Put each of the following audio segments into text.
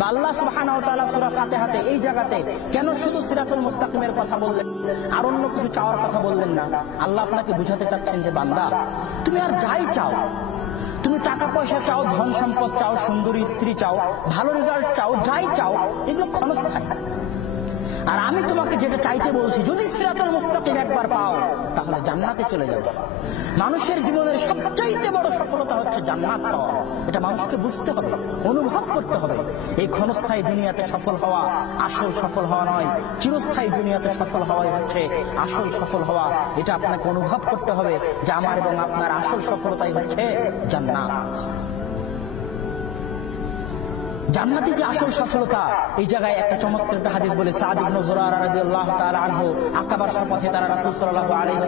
বা আল্লাহ সুবহানাহু ওয়া তাআলা সূরা এই জায়গাতে কেন শুধু সিরাতুল মুস্তাকিমের কথা বললেন, আর অন্য কিছু চাওয়ার কথা বললেন না? আল্লাহ আপনাকে বুঝাতে চাচ্ছেন যে, বান্দা, তুমি আর যাই চাও, তুমি টাকা পয়সা চাও, ধন সম্পদ চাও, সুন্দরী স্ত্রী চাও, ভালো রেজাল্ট চাও, যাই চাও, এগুলো ক্ষণস্থায়ী। আমি তোমাকে যেটা চাইতে বলছি, যদি সিরাতুল মুস্তাকিম একবার পাও, তাহলে জান্নাতে চলে যাবে মানুষের জীবনের সবচাইতে বড় সফলতা হচ্ছে জান্নাত পাওয়া। এটা মানুষকে বুঝতে হবে, অনুভব করতে হবে। এই ক্ষণস্থায়ী দুনিয়াতে সফল হওয়া আসল সফল হওয়া নয়, চিরস্থায়ী দুনিয়াতে সফল হওয়াই হচ্ছে আসল সফল হওয়া। এটা আপনাকে অনুভব করতে হবে যে আমার এবং আপনার আসল সফলতাই হচ্ছে জান্নাত। জান্নাতি যে আসল সফলতা, এই জায়গায় একটা চমৎকার একটা হাদিস বলে আকাবার শপথে তারা রাসূল সাল্লাল্লাহু আলাইহি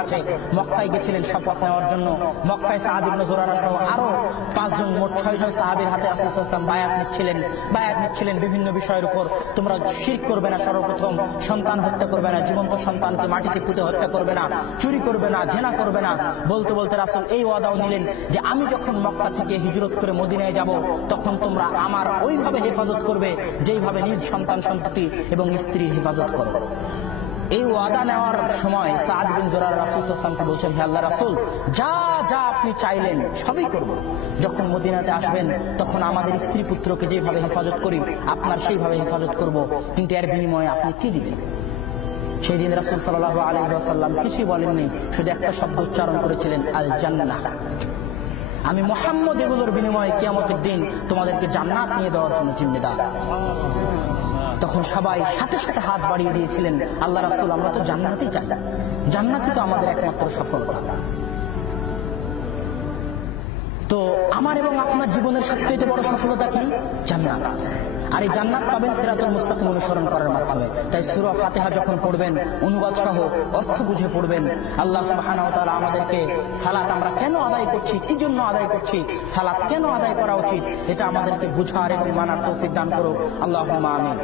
কাছে মক্কায় গেছিলেন শপথ নেওয়ার জন্য। মক্কায় সাদ ইবনে সহ আরও পাঁচজন, মোট ছয়জন সাহাবীর হাতে রাসূল সাল্লাল্লাহু বায়াত নিচ্ছিলেন। বায়াত নিচ্ছিলেন বিভিন্ন বিষয়ের উপর। তোমরা শিরক করবে না সর্বপ্রথম, সন্তান হত্যা করবে না, জীবন্ত সন্তানকে মাটিতে পুঁতে হত্যা করবে না, চুরি করবে না, জেনা করবে না। বলতে বলতে রাসূল এই ওয়াদাও নিলেন যে, আমি যখন মক্কা থেকে হিজরত করে মদিনায় যাব, তখন তোমরা আমার ওইভাবে হেফাজত করবে যেইভাবে নিজ সন্তান, সন্ততি এবং স্ত্রীর হেফাজত করো। এই ওয়াদা নেওয়ার সময় সাদ বিন জোরার রাসুল আসলামকে বলছেন, হে আল্লাহ রাসুল, যা যা আপনি চাইলেন সবই করব। যখন মদিনাতে আসবেন, তখন আমাদের স্ত্রী পুত্রকে যেভাবে হেফাজত করি, আপনার সেইভাবে হেফাজত করব। কিন্তু এর বিনিময়ে আপনি কি দিবেন? সেই দিন রাসুল সাল্লাহ আলহিহাসাল্লাম কিছুই বলেননি, শুধু একটা শব্দ উচ্চারণ করেছিলেন আল জান্নাহ আমি মোহাম্মদ এগুলোর বিনিময়ে কিয়ামতের দিন তোমাদেরকে জান্নাত নিয়ে দেওয়ার জন্য জিম্মেদার। তখন সবাই সাথে সাথে হাত বাড়িয়ে দিয়েছিলেন, আল্লাহ রাসুল, আমরা তো জান্নাতই চাই। জান্নাতই তো আমাদের একমাত্র সফলতা। তো আমার এবং আপনার জীবনের সবচেয়ে বড় সফলতা কি? জান্নাত। আর এই জান্নাত পাবেন সিরাতুল মুস্তাকিম অনুসরণ করার মাধ্যমে। তাই সুরা ফাতেহা যখন পড়বেন, অনুবাদ সহ অর্থ বুঝে পড়বেন, আল্লাহ সুবহানাহু ওয়া আমাদেরকে সালাত আমরা কেন আদায় করছি, কি জন্য আদায় করছি, সালাত কেন আদায় করা উচিত, এটা আমাদেরকে বুঝার এবং মানার তৌফিক দান করুক। আল্লাহুম্মা আমিন।